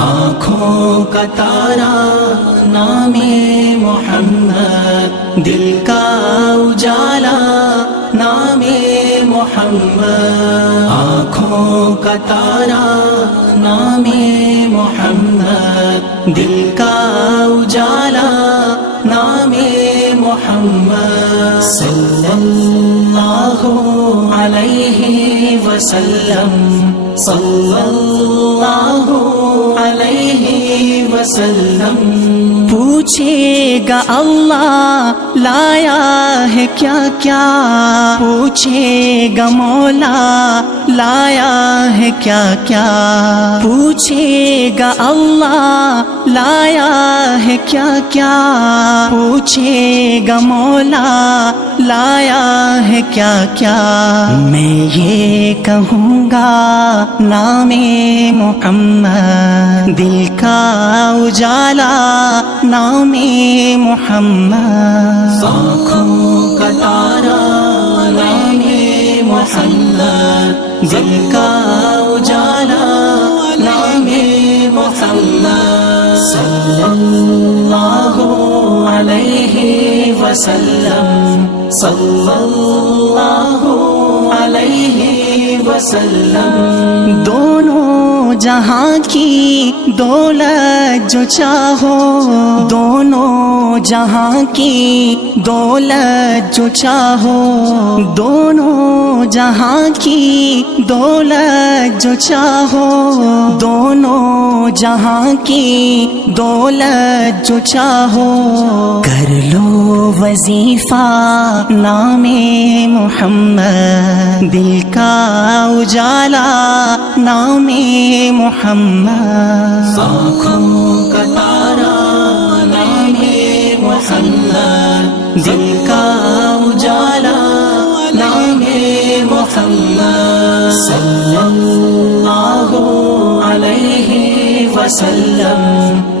آنکھوں کا تارا نام محمد، دل کا اجالا نام محمد، آنکھوں کا تارا نام محمد، دل کا اجالا نام محمد، صلی اللہ علیہ وسلم، صلی اللہ علیہ وسلم۔ پوچھے گا اللہ لایا ہے کیا کیا، پوچھے گا مولا لایا ہے کیا کیا، پوچھے گا اللہ لایا ہے کیا کیا، پوچھے گا مولا لایا ہے کیا کیا۔ میں یہ کہوں گا نام محمد، دل کا اجالا نام محمد، آنکھوں کا تارا نام محمد، دل کا اجالا نام محمد، صلی اللہ علیہ وسلم، صلی اللہ علیہ وسلم۔ دونوں جہاں کی دولت جو چاہو، دونوں جہاں کی دولت جو چاہو، دونوں جہاں کی دولت جو چاہو، دونوں جہاں کی دولت جو چاہو، کر لو وظیفہ نام محمد، دل کا اجالا نام محمد، آنکھوں کا تارا نام محمد، دل کا اجالا نام محمد، صلی اللہ علیہ وسلم۔